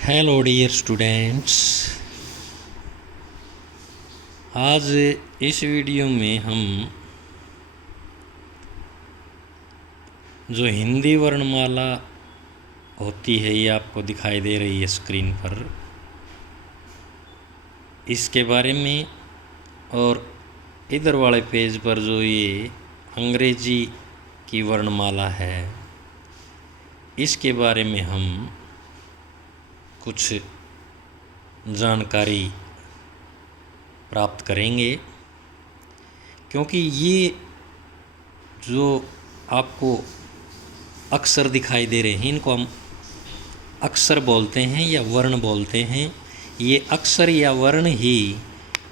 Hello dear students. आज इस video में हम जो हिंदी वर्णमाला होती है ये आपको दिखाई दे रही है स्क्रीन पर, इसके बारे में, और इधर वाले पेज पर जो ये अंग्रेजी की वर्णमाला है इसके बारे में हम कुछ जानकारी प्राप्त करेंगे। क्योंकि ये जो आपको अक्षर दिखाई दे रहे हैं इनको हम अक्षर बोलते हैं या वर्ण बोलते हैं। ये अक्षर या वर्ण ही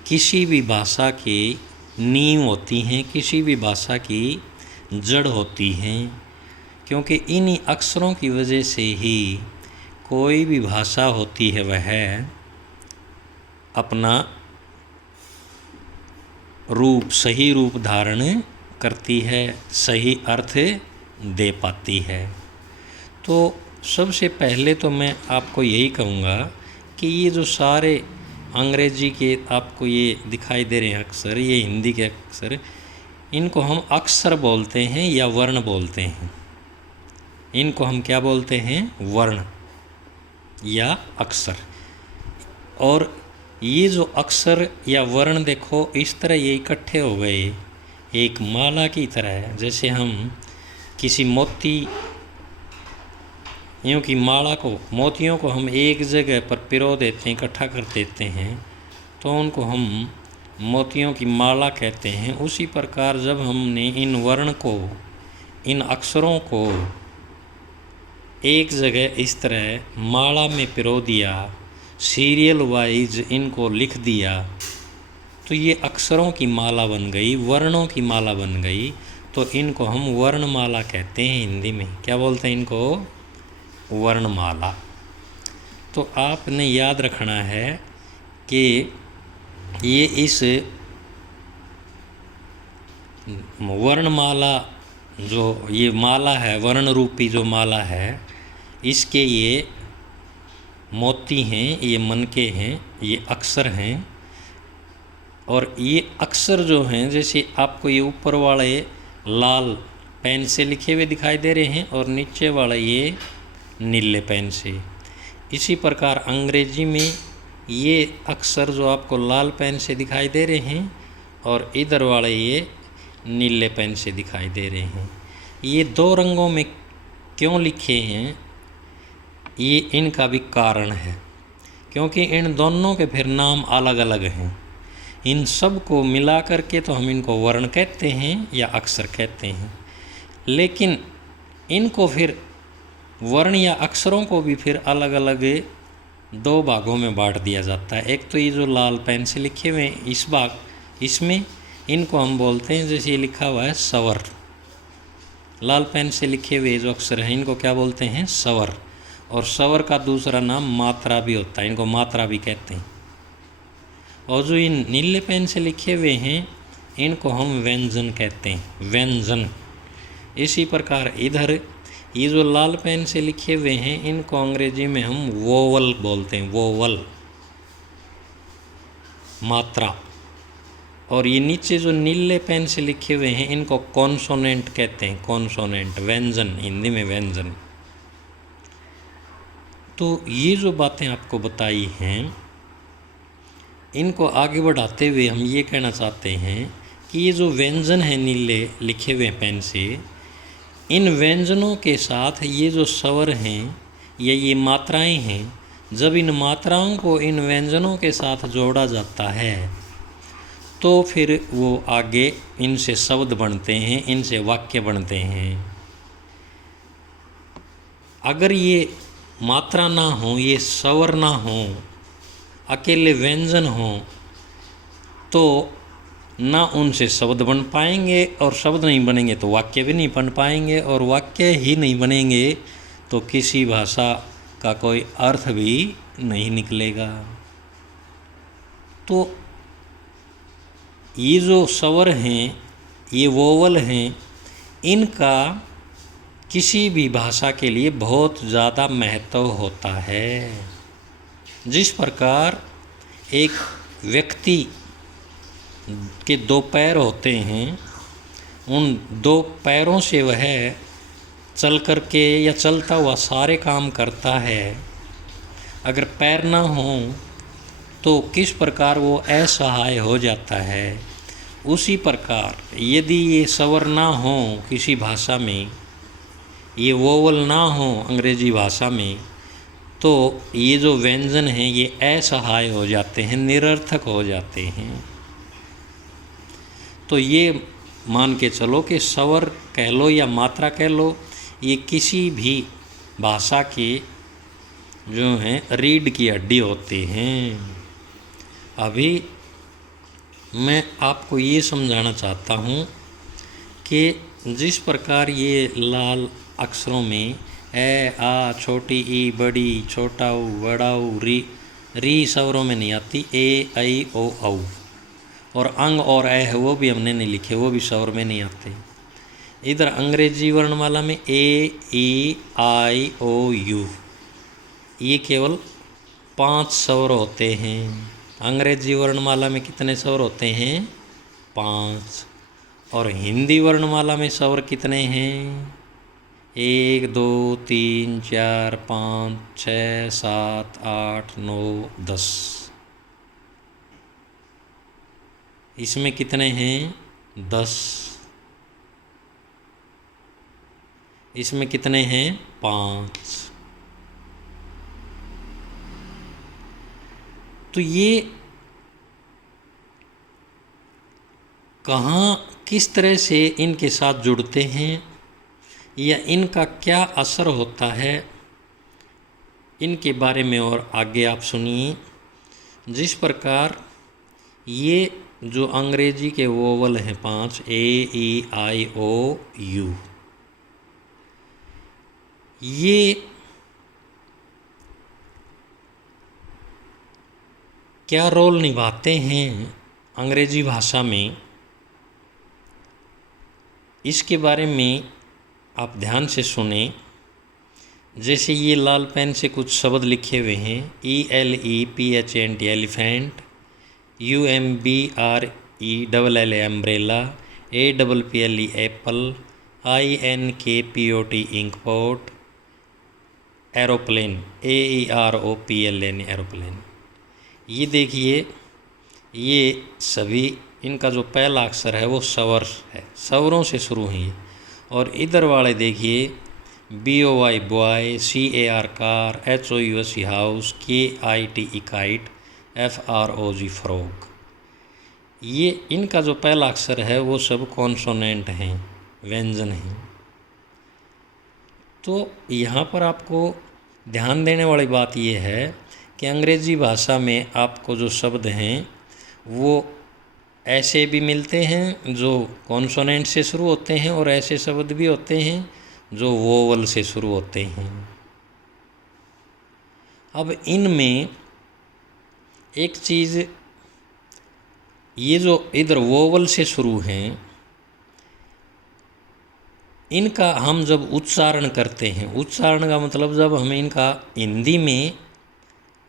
किसी भी भाषा की नींव होती हैं, किसी भी भाषा की जड़ होती हैं। क्योंकि इन अक्षरों की वजह से ही कोई भी भाषा होती है वह अपना रूप, सही रूप धारण करती है, सही अर्थ दे पाती है। तो सबसे पहले तो मैं आपको यही कहूँगा कि ये जो सारे अंग्रेजी के आपको ये दिखाई दे रहे हैं अक्षर, ये हिंदी के अक्षर, इनको हम अक्षर बोलते हैं या वर्ण बोलते हैं। इनको हम क्या बोलते हैं? वर्ण या अक्षर। और ये जो अक्षर या वर्ण देखो इस तरह ये इकट्ठे हो गए एक माला की तरह। जैसे हम किसी मोतियों की माला को, मोतियों को हम एक जगह पर पिरो देते हैं, इकट्ठा कर देते हैं, तो उनको हम मोतियों की माला कहते हैं। उसी प्रकार जब हमने इन वर्ण को, इन अक्षरों को एक जगह इस तरह माला में पिरो दिया, सीरियल वाइज इनको लिख दिया, तो ये अक्षरों की माला बन गई, वर्णों की माला बन गई। तो इनको हम वर्णमाला कहते हैं। हिंदी में क्या बोलते हैं इनको? वर्णमाला। तो आपने याद रखना है कि ये इस वर्णमाला जो ये माला है, वर्ण रूपी जो माला है, इसके ये मोती हैं, ये मनके हैं, ये अक्षर हैं। और ये अक्षर जो हैं, जैसे आपको ये ऊपर वाले लाल पेन से लिखे हुए दिखाई दे रहे हैं और नीचे वाला ये नीले पेन से, इसी प्रकार अंग्रेजी में ये अक्षर जो आपको लाल पेन से दिखाई दे रहे हैं और इधर वाले ये नीले पेन से दिखाई दे रहे हैं। ये दो रंगों में क्यों लिखे हैं, ये इनका भी कारण है। क्योंकि इन दोनों के फिर नाम अलग अलग हैं। इन सब को मिला करके तो हम इनको वर्ण कहते हैं या अक्षर कहते हैं। लेकिन इनको फिर वर्ण या अक्षरों को भी फिर अलग अलग दो भागों में बांट दिया जाता है। एक तो ये जो लाल पेन से लिखे हुए हैं इस भाग, इसमें इनको हम बोलते हैं, जैसे ये लिखा हुआ है स्वर। लाल पेन से लिखे हुए जो अक्षर हैं इनको क्या बोलते हैं? स्वर। और स्वर का दूसरा नाम मात्रा भी होता है, इनको मात्रा भी कहते हैं। और जो इन नीले पेन से लिखे हुए हैं इनको हम व्यंजन कहते हैं, व्यंजन। इसी प्रकार इधर ये जो लाल पेन से लिखे हुए हैं इनको अंग्रेजी में हम वोवल बोलते हैं, वोवल, मात्रा। और ये नीचे जो नीले पेन से लिखे हुए हैं इनको कॉन्सोनेंट कहते हैं, कॉन्सोनेंट, व्यंजन, हिंदी में व्यंजन। तो ये जो बातें आपको बताई हैं इनको आगे बढ़ाते हुए हम ये कहना चाहते हैं कि ये जो व्यंजन है नीले लिखे हुए पेन से, इन व्यंजनों के साथ ये जो स्वर हैं या ये मात्राएं हैं, जब इन मात्राओं को इन व्यंजनों के साथ जोड़ा जाता है तो फिर वो आगे इनसे शब्द बनते हैं, इनसे वाक्य बनते हैं। अगर ये मात्रा ना हो, ये स्वर ना हो, अकेले व्यंजन हो, तो ना उनसे शब्द बन पाएंगे, और शब्द नहीं बनेंगे तो वाक्य भी नहीं बन पाएंगे, और वाक्य ही नहीं बनेंगे तो किसी भाषा का कोई अर्थ भी नहीं निकलेगा। तो ये जो स्वर हैं, ये वोवल हैं, इनका किसी भी भाषा के लिए बहुत ज़्यादा महत्व होता है। जिस प्रकार एक व्यक्ति के दो पैर होते हैं, उन दो पैरों से वह चल कर के या चलता हुआ सारे काम करता है। अगर पैर ना हो तो किस प्रकार वो असहाय हो जाता है, उसी प्रकार यदि ये स्वर ना हो किसी भाषा में, ये वोवल ना हो अंग्रेजी भाषा में, तो ये जो व्यंजन हैं ये असहाय हो जाते हैं, निरर्थक हो जाते हैं। तो ये मान के चलो कि स्वर कह लो या मात्रा कह लो, ये किसी भी भाषा के जो हैं रीढ़ की हड्डी होते हैं। अभी मैं आपको ये समझाना चाहता हूँ कि जिस प्रकार ये लाल अक्षरों में ए आ छोटी ई बड़ी छोटा ऊ बड़ा ऊ री स्वरों में नहीं आती, ए आई ओ औ, और अंग और ए है वो भी हमने नहीं लिखे, वो भी स्वर में नहीं आते। इधर अंग्रेजी वर्णमाला में ए ई आई ओ यू, ये केवल 5 स्वर होते हैं। अंग्रेजी वर्णमाला में कितने स्वर होते हैं? 5। और हिंदी वर्णमाला में स्वर कितने हैं? 1 2 3 4 5 6 7 8 9 10। इसमें कितने हैं? 10। इसमें कितने हैं? 5। तो ये कहाँ किस तरह से इनके साथ जुड़ते हैं या इनका क्या असर होता है, इनके बारे में और आगे आप सुनिए। जिस प्रकार ये जो अंग्रेजी के वोवल हैं 5, ए ई आई ओ यू, ये क्या रोल निभाते हैं अंग्रेजी भाषा में, इसके बारे में आप ध्यान से सुने। जैसे ये लाल पेन से कुछ शब्द लिखे हुए हैं, ELEPHANT elephant, UMBRELL umbrella, APPLE Apple, INKPOT inkpot, aeroplane, AEROPLN aeroplane. ये देखिए, ये सभी इनका जो पहला अक्षर है वो स्वर है, स्वरों से शुरू हैं ये। और इधर वाले देखिए, BOY boy, CAR car, HOUSE house, KITE kite, FROG frog. ये इनका जो पहला अक्षर है वो सब कॉन्सोनेंट हैं, व्यंजन हैं। तो यहाँ पर आपको ध्यान देने वाली बात ये है कि अंग्रेज़ी भाषा में आपको जो शब्द हैं वो ऐसे भी मिलते हैं जो कॉन्सोनेंट से शुरू होते हैं, और ऐसे शब्द भी होते हैं जो वोवल से शुरू होते हैं। अब इनमें एक चीज़, ये जो इधर वोवल से शुरू हैं, इनका हम जब उच्चारण करते हैं, उच्चारण का मतलब जब हम इनका हिंदी में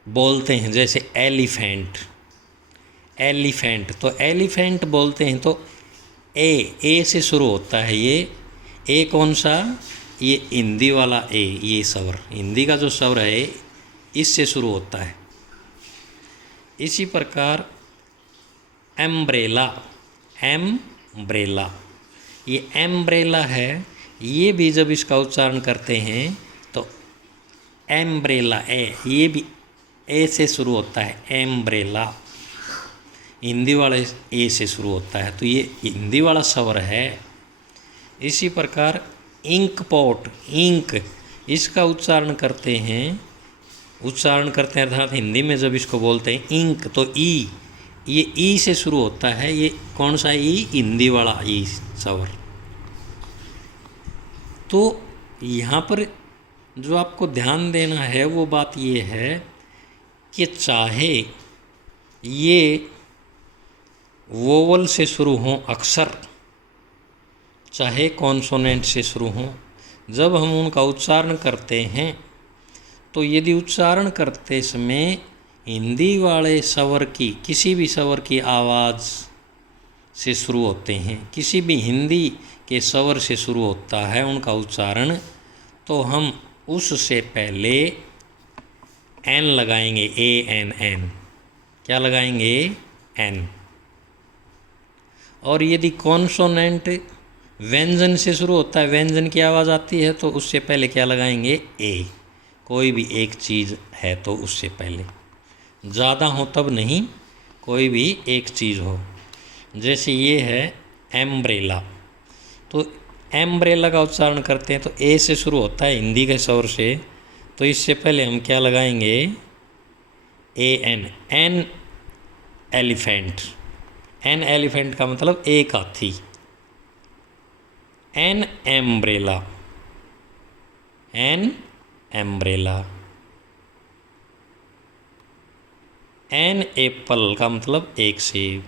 बोलते हैं, जैसे एलिफेंट, एलिफेंट, तो एलिफेंट बोलते हैं तो ए से शुरू होता है। ये ए कौन सा? ये हिंदी वाला ए, ये स्वर, हिंदी का जो स्वर है इससे शुरू होता है। इसी प्रकार एम्ब्रेला, एम्ब्रेला, ये एम्ब्रेला है, ये भी जब इसका उच्चारण करते हैं तो एम्ब्रेला, ये भी ए से शुरू होता है, एम्ब्रेला, हिंदी वाले ए से शुरू होता है, तो ये हिंदी वाला स्वर है। इसी प्रकार इंकपॉट, इंक, इसका उच्चारण करते हैं अर्थात हिंदी में जब इसको बोलते हैं इंक, तो ई, ये ई से शुरू होता है। ये कौन सा ई? हिंदी वाला ई स्वर। तो यहाँ पर जो आपको ध्यान देना है वो बात ये है कि चाहे ये वोवल से शुरू हों अक्षर, चाहे कॉन्सोनेंट से शुरू हों, जब हम उनका उच्चारण करते हैं तो यदि उच्चारण करते समय हिंदी वाले स्वर की, किसी भी स्वर की आवाज़ से शुरू होते हैं, किसी भी हिंदी के स्वर से शुरू होता है उनका उच्चारण, तो हम उससे पहले एन लगाएंगे, ए एन एन। क्या लगाएंगे? एन। और यदि कॉन्सोनेंट व्यंजन से शुरू होता है, व्यंजन की आवाज़ आती है, तो उससे पहले क्या लगाएंगे? ए। कोई भी एक चीज़ है तो उससे पहले, ज़्यादा हो तब नहीं, कोई भी एक चीज़ हो। जैसे ये है एम्ब्रेला, तो एम्ब्रेला का उच्चारण करते हैं तो ए से शुरू होता है हिंदी के स्वर से, तो इससे पहले हम क्या लगाएंगे? A an. An elephant. An elephant का मतलब एक हाथी। An umbrella. An umbrella. An apple का मतलब एक सेब।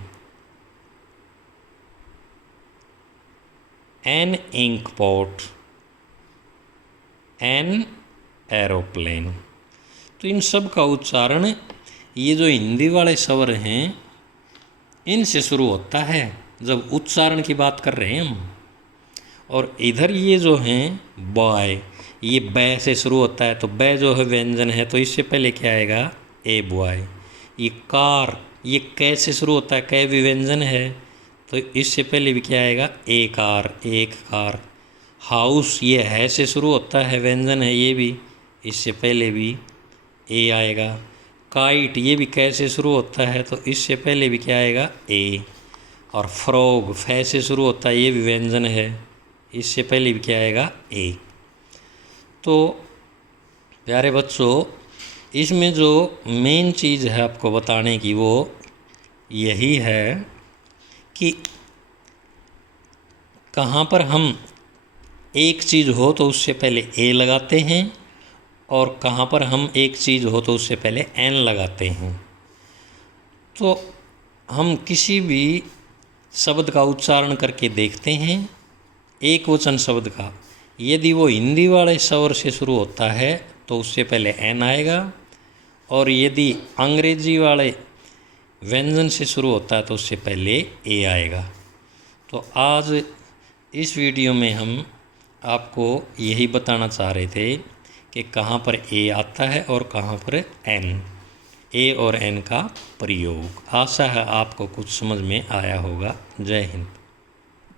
An ink pot. An aeroplane. तो इन सब का उच्चारण ये जो हिंदी वाले स्वर हैं इनसे शुरू होता है जब उच्चारण की बात कर रहे हैं हम। और इधर ये जो हैं बॉय, ये बै से शुरू होता है, तो बै जो है व्यंजन है, तो इससे पहले क्या आएगा? A boy. ये कार, ये कै से शुरू होता है, कै भी व्यंजन है, तो इससे पहले भी क्या आएगा? ए कार, एक कार। हाउस, ये है से शुरू होता है, व्यंजन है ये भी, इससे पहले भी ए आएगा। काइट, ये भी कै से शुरू होता है, तो इससे पहले भी क्या आएगा? ए। और फ्रॉग, फै से शुरू होता है, ये भी व्यंजन है, इससे पहले भी क्या आएगा? ए। तो प्यारे बच्चों, इसमें जो मेन चीज़ है आपको बताने की वो यही है कि कहाँ पर हम एक चीज़ हो तो उससे पहले ए लगाते हैं, और कहाँ पर हम एक चीज़ हो तो उससे पहले एन लगाते हैं। तो हम किसी भी शब्द का उच्चारण करके देखते हैं, एक वचन शब्द का, यदि वो हिंदी वाले स्वर से शुरू होता है तो उससे पहले एन आएगा, और यदि अंग्रेजी वाले व्यंजन से शुरू होता है तो उससे पहले ए आएगा। तो आज इस वीडियो में हम आपको यही बताना चाह रहे थे कि कहाँ पर ए आता है और कहाँ पर एन, ए और एन का प्रयोग। आशा है आपको कुछ समझ में आया होगा। जय हिंद।